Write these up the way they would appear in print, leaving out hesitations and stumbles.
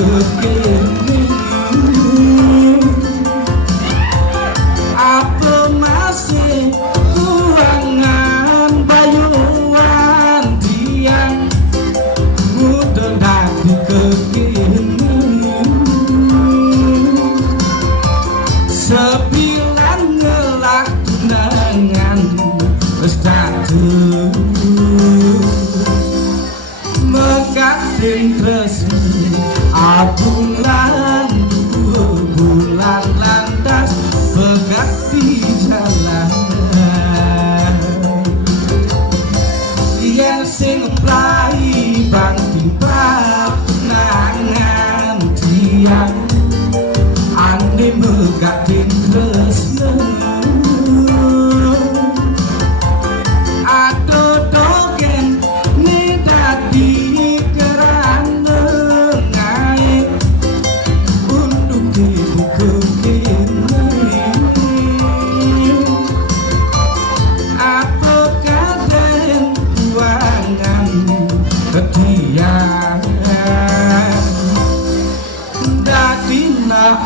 kekini apa masih kurangan bayuan tiang mudah dadi kekini sebilan ngelak tunangan wis dadu mekating tresno bulan bulan lantas pegat di jalan yen sing plai bang timbang nangan tiang ane megating tresno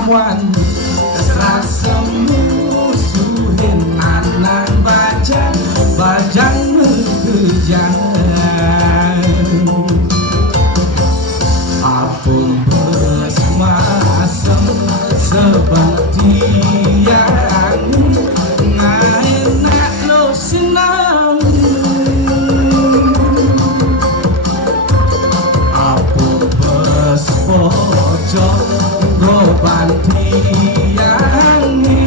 wan rasa musuhin anak bajang mengejar apun bersemasem seperti yang enak lo senang apun berspojok goban tiangi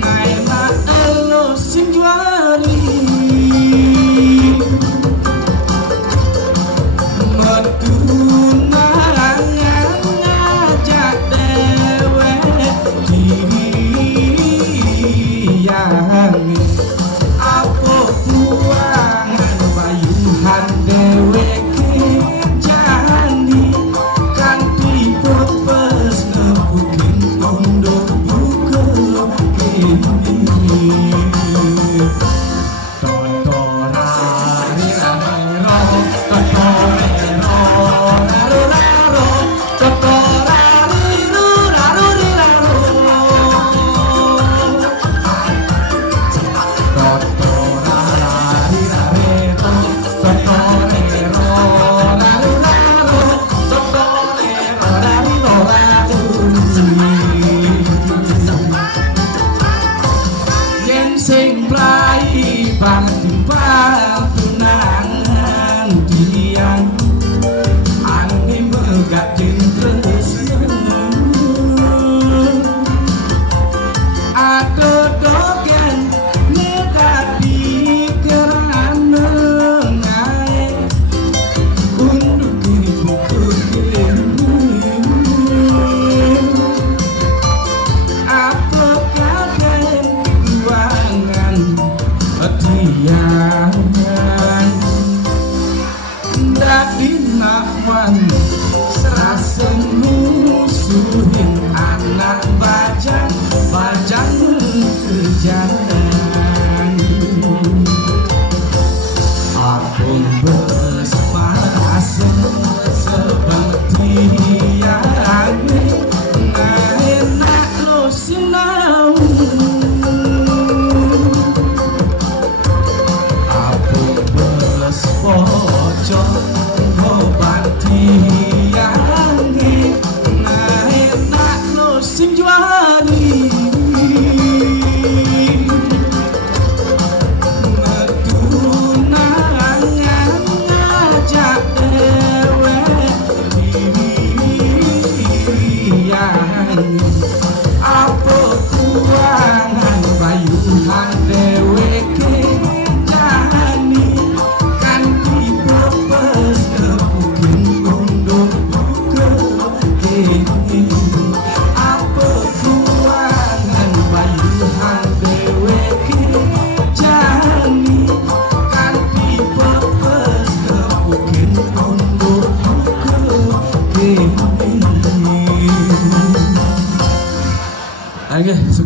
naima elo sing juari medunangan ngajak dewe tiangi apa buangan bayuhan dewe kejani kanthi purpose ngebukin untuk buka ini totorari raro totorero raro raro totorari raro raro totorari raro totorero raro raro totorero raro yen sing plai bang timbang tunangan tiang ane megak tresno ada dogen nedadi kerana ngae untuk kini pukul apa kagen kuangan tiang dadi nakwan serasa musuhin anak bajang kejaran apun bersemasem seperti yang enak lo sinau apun berspojok goban tiangi enak lo sing juari medunangan ngajak dewe tiangi apa kuangan bayuhan dewe kejani kanthi purpose ngebukin untuk buka ini apa kuangan bayuhan dewe kejani kanthi purpose ngebukin untuk buka ini. Okay.